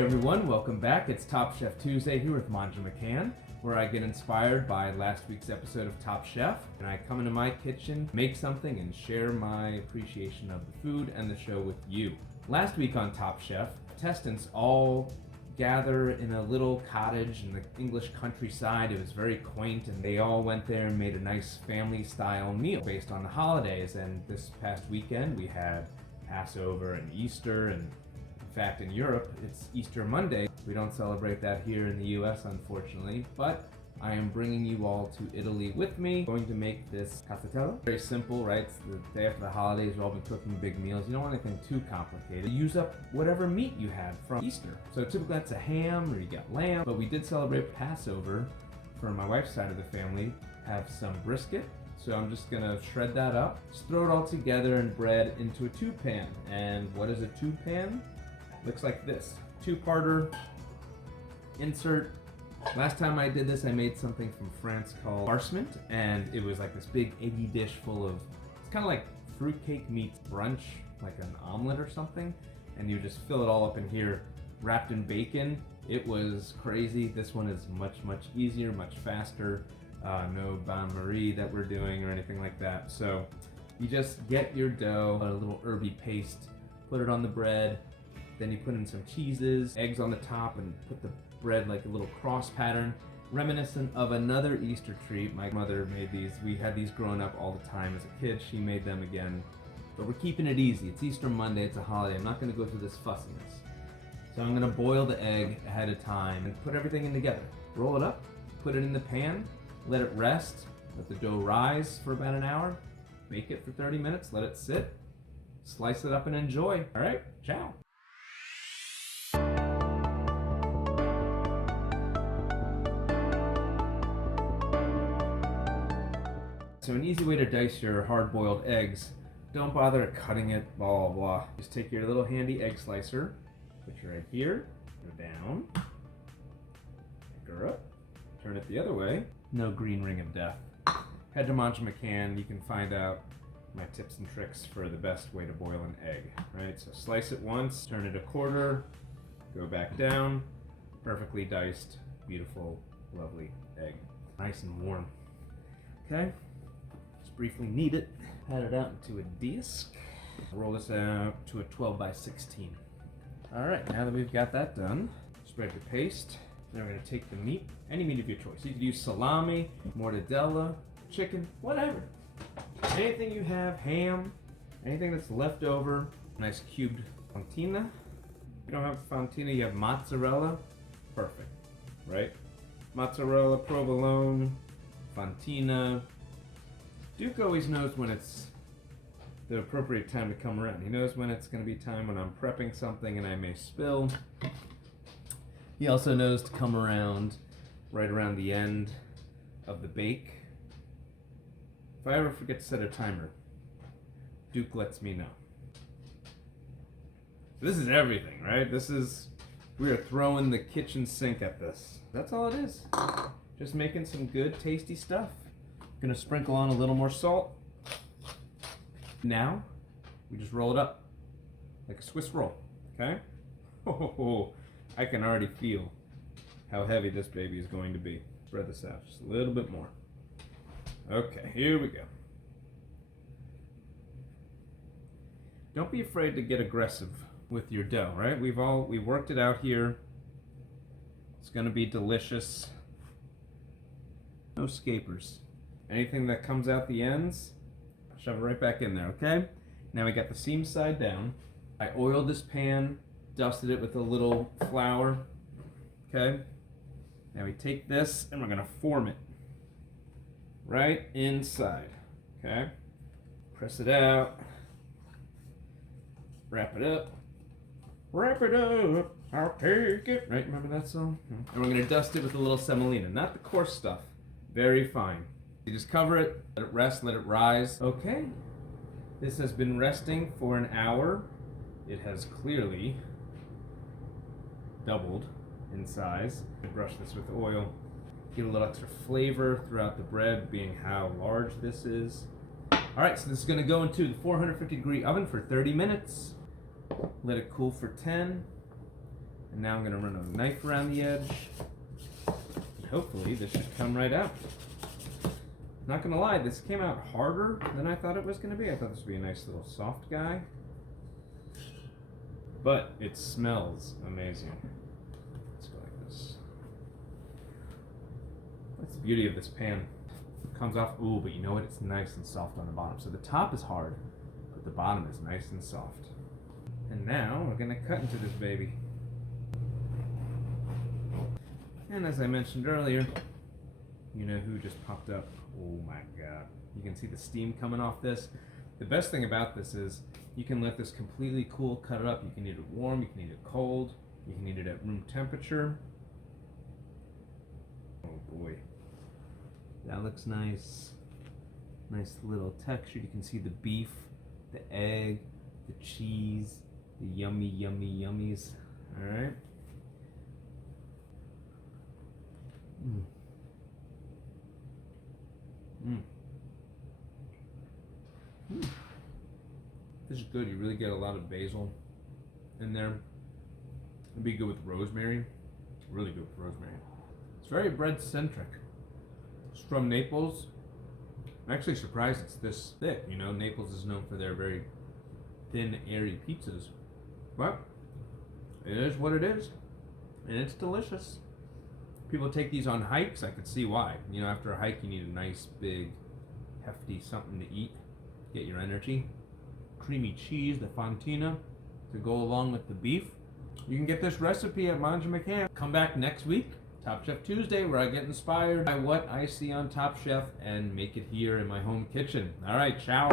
everyone, welcome back. It's Top Chef Tuesday here with Manja McCann, where I get inspired by last week's episode of Top Chef, and I come into my kitchen, make something, and share my appreciation of the food and the show with you. Last week on Top Chef, contestants all gather in a little cottage in the English countryside. It was very quaint, and they all went there and made a nice family-style meal based on the holidays. And this past weekend, we had Passover and Easter, and in fact, in Europe, it's Easter Monday. We don't celebrate that here in the US, unfortunately, but I am bringing you all to Italy with me. I'm going to make this Casatiello. Very simple, right? It's the day after the holidays, we've all been cooking big meals. You don't want anything too complicated. Use up whatever meat you had from Easter. So typically that's a ham or you got lamb, but we did celebrate Passover for my wife's side of the family. Have some brisket. So I'm just gonna shred that up. Just throw it all together and bread into a tube pan. And what is a tube pan? Looks like this. Two-parter, insert. Last time I did this, I made something from France called parchment, and it was like this big eggy dish full of, it's kind of like fruitcake meets brunch, like an omelet or something, and you just fill it all up in here, wrapped in bacon. It was crazy. This one is much easier, much faster. No bain-marie that we're doing or anything like that. So you just get your dough, a little herby paste, put it on the bread, then you put in some cheeses, eggs on the top, and put the bread like a little cross pattern, reminiscent of another Easter treat. My mother made these. We had these growing up all the time as a kid. She made them again. But we're keeping it easy. It's Easter Monday, it's a holiday. I'm not gonna go through this fussiness. So I'm gonna boil the egg ahead of time and put everything in together. Roll it up, put it in the pan, let it rest, let the dough rise for about an hour, bake it for 30 minutes, let it sit, slice it up and enjoy. All right, ciao. So an easy way to dice your hard-boiled eggs, don't bother cutting it, blah, blah, blah. Just take your little handy egg slicer, put your egg here, go down, pick her up, turn it the other way. No green ring of death. Head to Manja McCann, you can find out my tips and tricks for the best way to boil an egg, right? So slice it once, turn it a quarter, go back down, perfectly diced, beautiful, lovely egg. Nice and warm, okay? Briefly knead it, pat it out into a disc, roll this out to a 12 by 16. All right, now that we've got that done, spread the paste. Now we're gonna take the meat, any meat of your choice. You could use salami, mortadella, chicken, whatever. Anything you have, ham, anything that's left over. Nice cubed fontina. If you don't have fontina, you have mozzarella. Perfect, right? Mozzarella, provolone, fontina. Duke always knows when it's the appropriate time to come around. He knows when it's going to be time when I'm prepping something and I may spill. He also knows to come around right around the end of the bake. If I ever forget to set a timer, Duke lets me know. This is everything, right? We are throwing the kitchen sink at this. That's all it is. Just making some good, tasty stuff. Gonna sprinkle on a little more salt. Now, we just roll it up like a Swiss roll, okay? Oh, I can already feel how heavy this baby is going to be. Spread this out just a little bit more. Okay, here we go. Don't be afraid to get aggressive with your dough, right? We worked it out here. It's gonna be delicious. No scapers. Anything that comes out the ends, shove it right back in there, okay? Now we got the seam side down. I oiled this pan, dusted it with a little flour, okay? Now we take this and we're gonna form it right inside, okay? Press it out, wrap it up, I'll take it. Right, remember that song? And we're gonna dust it with a little semolina, not the coarse stuff, very fine. You just cover it, let it rest, let it rise. Okay, this has been resting for an hour. It has clearly doubled in size. I brush this with oil, get a little extra flavor throughout the bread, being how large this is. All right, so this is gonna go into the 450 degree oven for 30 minutes. Let it cool for 10. And now I'm going to run a knife around the edge. And hopefully this should come right out. Not going to lie, this came out harder than I thought it was going to be. I thought this would be a nice little soft guy. But it smells amazing. Let's go like this. That's the beauty of this pan. It comes off, ooh, but you know what? It's nice and soft on the bottom. So the top is hard, but the bottom is nice and soft. And now we're going to cut into this baby. And as I mentioned earlier, you know who just popped up? Oh my god. You can see the steam coming off this. The best thing about this is you can let this completely cool, cut it up. You can eat it warm, you can eat it cold, you can eat it at room temperature. Oh boy. That looks nice. Nice little texture. You can see the beef, the egg, the cheese, the yummy, yummy, yummies. Alright. Mm. Mm. Mm. This is good. You really get a lot of basil in there. It'd be good with rosemary. Really good with rosemary. It's very bread centric. It's from Naples. I'm actually surprised it's this thick. You know, Naples is known for their very thin, airy pizzas. But it is what it is. And it's delicious. People take these on hikes. I could see why. You know, after a hike, you need a nice, big, hefty something to eat. Get your energy. Creamy cheese, the fontina, to go along with the beef. You can get this recipe at Manja McCann. Come back next week, Top Chef Tuesday, where I get inspired by what I see on Top Chef and make it here in my home kitchen. All right, ciao.